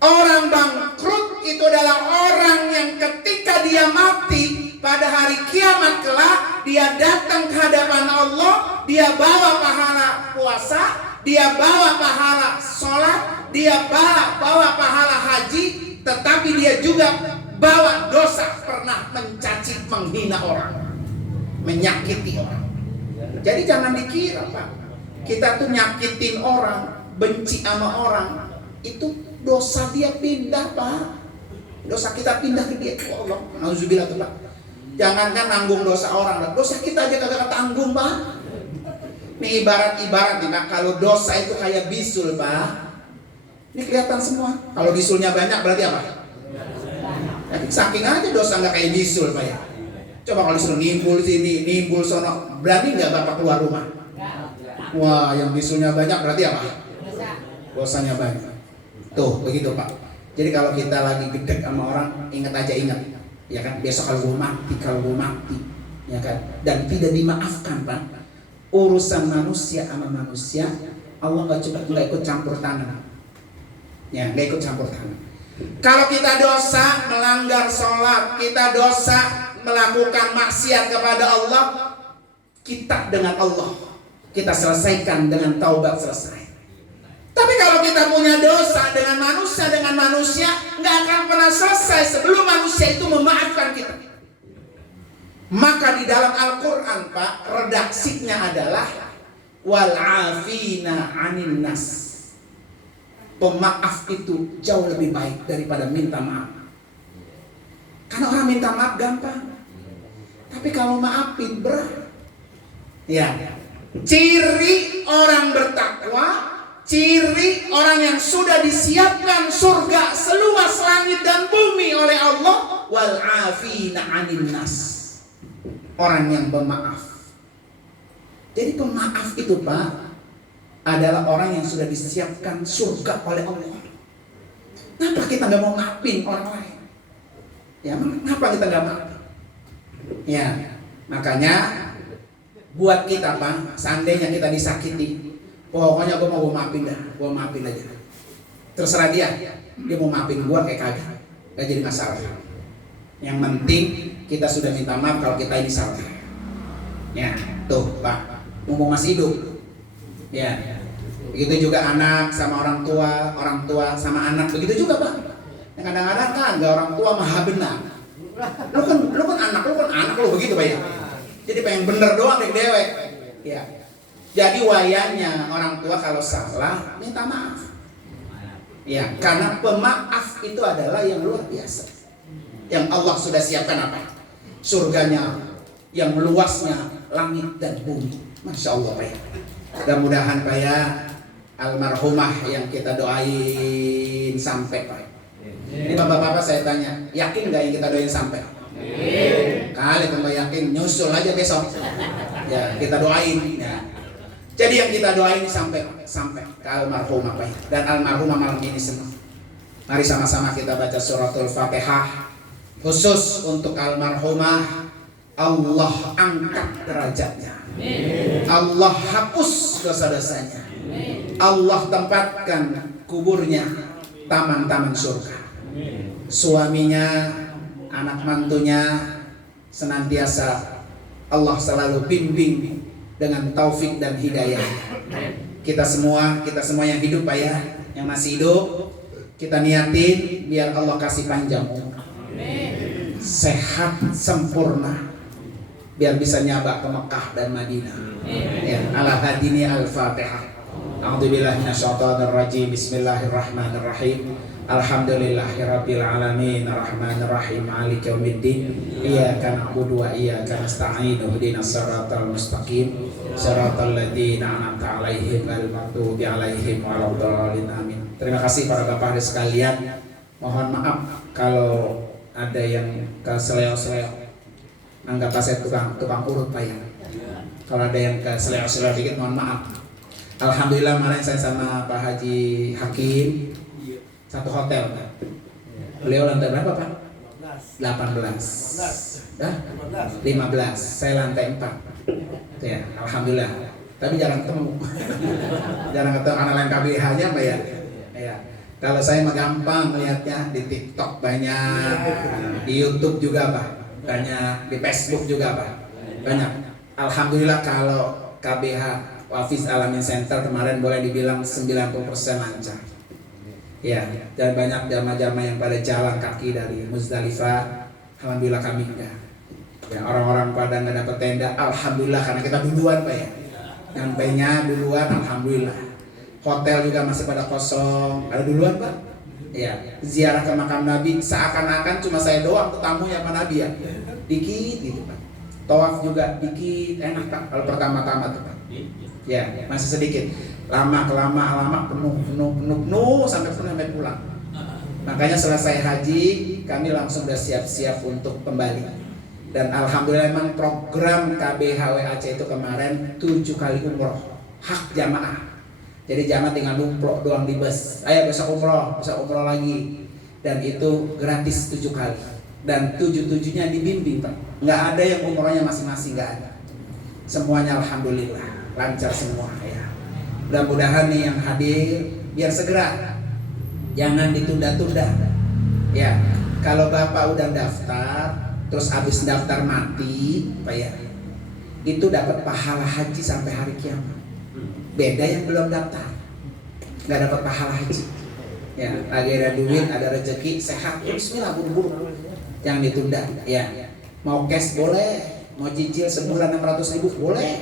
Orang bangkrut itu adalah orang yang ketika dia mati pada hari kiamat kelak, dia datang ke hadapan Allah, dia bawa pahala puasa, dia bawa pahala sholat, dia bawa pahala haji, tetapi dia juga bawa dosa pernah mencaci, menghina orang, menyakiti orang. Jadi jangan dikira Pak, kita tuh nyakitin orang, benci sama orang, itu dosa dia pindah Pak. Dosa kita pindah ke dia. Ya Allah, nauzubillah tuh Pak. Jangankan nanggung dosa orang, dosa kita aja kagak tanggung Pak. Ini ibarat nih Pak, kalau dosa itu kayak bisul Pak. Ini kelihatan semua. Kalau bisulnya banyak berarti apa? Jadi saking aja dosa nggak kayak bisul Pak ya. Coba kalau disuruh nimbul sini, nimbul sono, berani nggak Bapak keluar rumah? Wah, yang bisulnya banyak berarti apa? dosanya banyak. Tuh begitu Pak. Jadi kalau kita lagi gedek sama orang, ingat, ya kan, besok kalau gue mati, ya kan, dan tidak dimaafkan Pak. Urusan manusia sama manusia, Allah nggak ikut campur tangan, ya nggak ikut campur tangan. Kalau kita dosa melanggar sholat, kita dosa melakukan maksiat kepada Allah, kita dengan Allah kita selesaikan dengan taubat, selesai. Tapi kalau kita punya dosa dengan manusia nggak akan pernah selesai sebelum manusia itu memaafkan kita. Maka di dalam Al-Quran Pak, redaksinya adalah wal afina anin nas. Pemaaf itu jauh lebih baik daripada minta maaf. Karena orang minta maaf gampang, tapi kalau maafin berat. Ya, ciri orang bertakwa, ciri orang yang sudah disiapkan surga seluas langit dan bumi oleh Allah, wal afina anin nas, orang yang pemaaf. Jadi pemaaf itu Pak adalah orang yang sudah disiapkan surga oleh Allah. Kenapa kita nggak mau maafin orang lain? Ya, kenapa kita nggak maafin? Ya, makanya buat kita Pak, seandainya kita disakiti, pokoknya gue mau maafin aja. Terserah dia mau maafin gue kayak kagak, gak jadi masalah. Yang penting kita sudah minta maaf kalau kita ini salah. Ya, tuh Pak, mumpung masih hidup. Ya, begitu juga anak sama orang tua sama anak, begitu juga Pak. Yang kadang-kadang kan nggak orang tua maha benar. Lu kan anak lu begitu Pak ya. Jadi pengen bener doang dewek. Ya. Jadi wayanya orang tua kalau salah minta maaf. Ya, karena pemaaf itu adalah yang luar biasa. Yang Allah sudah siapkan apa? Surganya yang luasnya langit dan bumi. Masya Allah Pak ya. Mudah-mudahan Pak ya, almarhumah yang kita doain sampai Pak. Ini bapak-bapak saya tanya, yakin nggak yang kita doain sampai? Kali kalau yakin nyusul aja besok. Ya kita doain. Ya. Jadi yang kita doain sampai ke almarhumah Pak. Dan almarhumah malam ini senang. Mari sama-sama kita baca suratul Fatihah khusus untuk almarhumah. Allah angkat derajatnya. Allah hapus dosa-dosanya. Allah tempatkan kuburnya taman-taman surga. Suaminya, anak mantunya senantiasa Allah selalu bimbing dengan taufik dan hidayah. Kita semua yang hidup Pak ya, yang masih hidup, kita niatin biar Allah kasih panjang umur, sehat sempurna, biar bisa nyabak ke Mekah dan Madinah. Ya, ala hadini al-Fatihah. A'udzubillahi minasyaitonir rajim. Bismillahirrahmanirrahim. Alhamdulillahirabbil alamin arrahmanir rahim maliki yaumiddin iyyaka na'budu wa iyyaka nasta'in ihdinas siratal mustaqim siratal ladzina an'amta 'alaihim ghairil maghdubi 'alaihim waladdallin amin. Terima kasih para bapak dan sekalian. Mohon maaf kalau ada yang keseleo-seleo. Anggap saya tukang urut Pak ya. Kalau ada yang keseleo-seleo dikit mohon maaf. Alhamdulillah kemarin saya sama Pak Haji Hakim satu hotel. Beliau lantai berapa Pak? 18. 15. Saya lantai 4. Ya, alhamdulillah. Tapi jarang ketemu. Jarang ketemu anak lain KBH-nya Pak ya. Ya. Kalau saya mah gampang melihatnya di TikTok banyak, di YouTube juga Pak, banyak, di Facebook juga Pak, banyak. Alhamdulillah kalau KBH Wafiz Alamin Center kemarin boleh dibilang 90% lancar. Ya, dan banyak jamaah-jamaah yang pada jalan kaki dari Muzdalifah. Alhamdulillah kami enggak. Ya, orang-orang pada nggak dapat tenda, alhamdulillah karena kita duluan Pak ya. Nyampainya duluan, alhamdulillah. Hotel juga masih pada kosong. Ada duluan Pak? Ya, ziarah ke makam Nabi seakan-akan cuma saya doang tamunya Pak Nabi ya. Dikit gitu Pak. Tawaf juga dikit, enak Pak kalau pertama-tama tuh Pak. Ya, masih sedikit. Lama penuh sampai pulang. Makanya selesai haji kami langsung udah siap-siap untuk kembali. Dan alhamdulillah memang program KBHWAC itu kemarin 7 kali umroh hak jamaah. Jadi jangan tinggal numplok doang di bus. Ayo besok umroh lagi. Dan itu gratis 7 kali. Dan 7-7-nya dibimbing, Pak. Nggak ada yang umrohnya masing-masing, nggak ada. Semuanya alhamdulillah lancar semua ya. Mudah-mudahan nih yang hadir biar segera, jangan ditunda-tunda. Ya, kalau Bapak udah daftar, terus habis daftar mati, Pak ya, itu dapat pahala haji sampai hari kiamat. Beda yang belum daftar, nggak dapat pahala haji. Ya, lagi ada duit, ada rezeki, sehat, ya bismillah buru-buru. Jangan ditunda. Ya, mau cash boleh, mau cicil sebulan 600.000 boleh.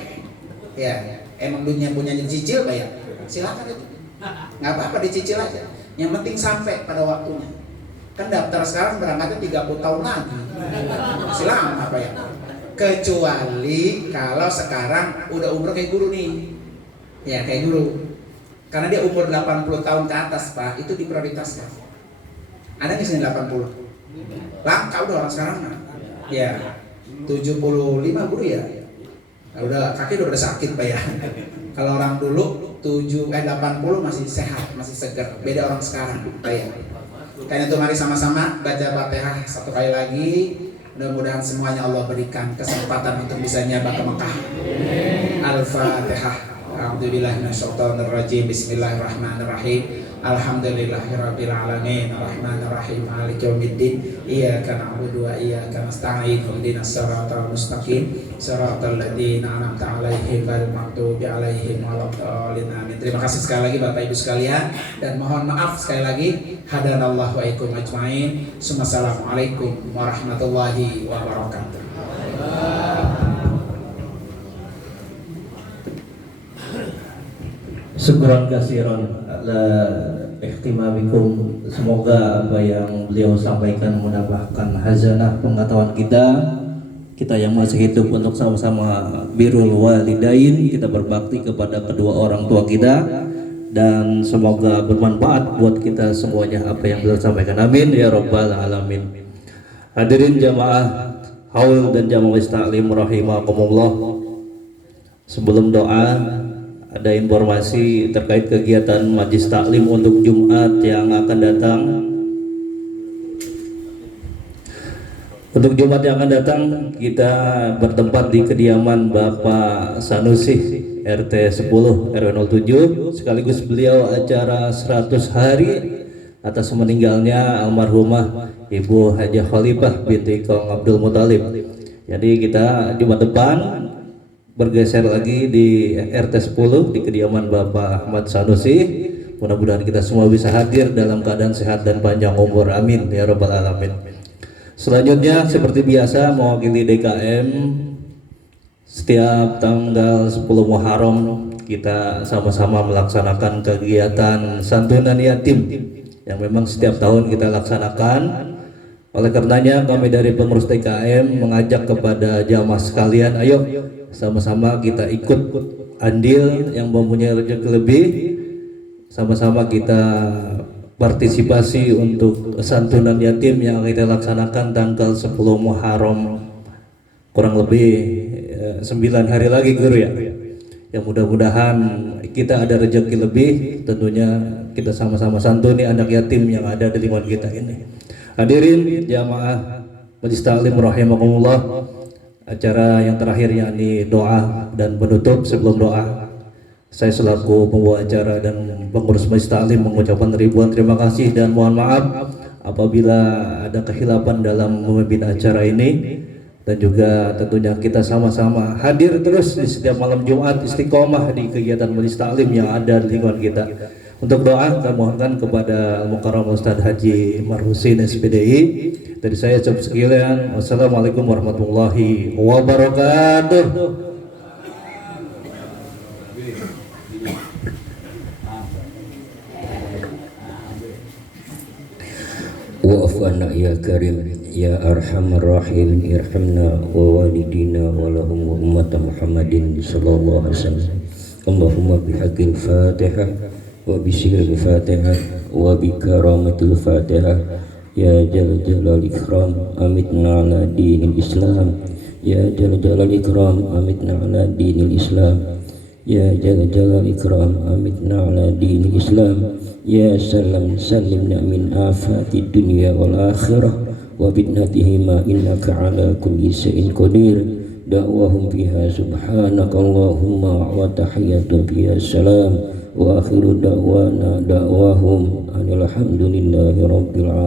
Ya, emang dunia punya cicil Pak ya, silakan itu. Nggak apa-apa dicicil aja. Yang penting sampai pada waktunya. Kan daftar sekarang berangkatnya 30 tahun lagi. Silakan apa ya? Kecuali kalau sekarang udah umur kayak guru nih. Ya kayak guru, karena dia umur 80 tahun ke atas Pak, itu diprioritaskan. Ada nggak sini 80? Langka udah orang sekarang kan? Ya 75 guru ya. Nah, udah kaki udah sakit Pak ya. Kalau orang dulu 80 masih sehat, masih segar. Beda orang sekarang Pak ya. Karena itu mari sama-sama baca Fatihah 1 kali lagi. Mudah-mudahan semuanya Allah berikan kesempatan untuk bisa nyabak ke Mekah. Al-Fatihah. A'udzubillahi minasyaitonirrajim. Bismillahirrahmanirrahim. Alhamdulillahirabbil alamin. Arrahmanirrahim. Maliki yaumiddin. Iyyaka na'budu wa iyyaka nasta'in. Ihdinas siratal mustaqim. Siratal ladzina an'amta 'alaihim ghairil maghdubi 'alaihim waladdallin. Amin. Terima kasih sekali lagi Bapak Ibu sekalian, dan mohon maaf sekali lagi. Hadanallahu wa iyyakum ajmain. Assalamualaikum warahmatullahi wabarakatuh. Syukran kasiran ala ihtimamikum. Semoga apa yang beliau sampaikan menambahkan hazanah pengetahuan kita yang masih hidup untuk sama-sama birrul walidain, kita berbakti kepada kedua orang tua kita, dan semoga bermanfaat buat kita semuanya apa yang beliau sampaikan. Amin ya rabbal alamin. Hadirin jamaah haul dan jamaah taklim rahimakumullah. Sebelum doa, ada informasi terkait kegiatan Majlis Taklim untuk Jumat yang akan datang. Untuk Jumat yang akan datang, kita bertempat di kediaman Bapak Sanusi RT 10 RW 07, sekaligus beliau acara 100 hari atas meninggalnya almarhumah Ibu Hajah Khalifah binti Kong Abdul Muthalib. Jadi kita Jumat depan bergeser lagi di RT 10 di kediaman Bapak Ahmad Sanusi. Mudah-mudahan kita semua bisa hadir dalam keadaan sehat dan panjang umur. Amin ya rabbal alamin. Selanjutnya seperti biasa mewakili DKM, setiap tanggal 10 Muharram kita sama-sama melaksanakan kegiatan santunan yatim yang memang setiap tahun kita laksanakan. Oleh karenanya kami dari pengurus DKM mengajak kepada jamaah sekalian, ayo sama-sama kita ikut andil yang mempunyai rezeki lebih, sama-sama kita partisipasi untuk santunan yatim yang kita laksanakan tanggal 10 Muharram, kurang lebih 9 hari lagi guru ya. Yang mudah-mudahan kita ada rezeki lebih, tentunya kita sama-sama santuni anak yatim yang ada di lingkungan kita ini. Hadirin jamaah Majlis Taklim rahimakumullah, acara yang terakhir yakni doa dan penutup. Sebelum doa, saya selaku pembawa acara dan pengurus Majlis Taklim mengucapkan ribuan terima kasih dan mohon maaf apabila ada kekhilafan dalam memimpin acara ini, dan juga tentunya kita sama-sama hadir terus di setiap malam Jumat istiqomah di kegiatan Majlis Taklim yang ada di lingkungan kita. Untuk doa kami mohonkan kepada Al-Mukarram Ustadz Haji Marhusin SPDI. Dari saya ucap sekalian, wassalamualaikum warahmatullahi wabarakatuh. Wa'afana ya karim ya arhamar rahim, irhamna wa walidina wa lahum wa ummata Muhammadin sallallahu alaihi wasallam. Allahumma bihaqqil Fatihah wa bisiril Fatihah wa bikaramatil Fatihah ya jal jalal ikram amitna ala dinil Islam, ya jal jalal ikram amitna ala dinil Islam, يا جل جلال الإكرام أمتنا على دين الإسلام يا سلم سلمنا من آفات الدنيا والآخرة وفتنتهما إنك على كل شيء قدير دعوهم فيها سبحانك اللهم وتحية فيها السلام وآخر دعوانا دعواهم أن الحمد لله رب العالمين.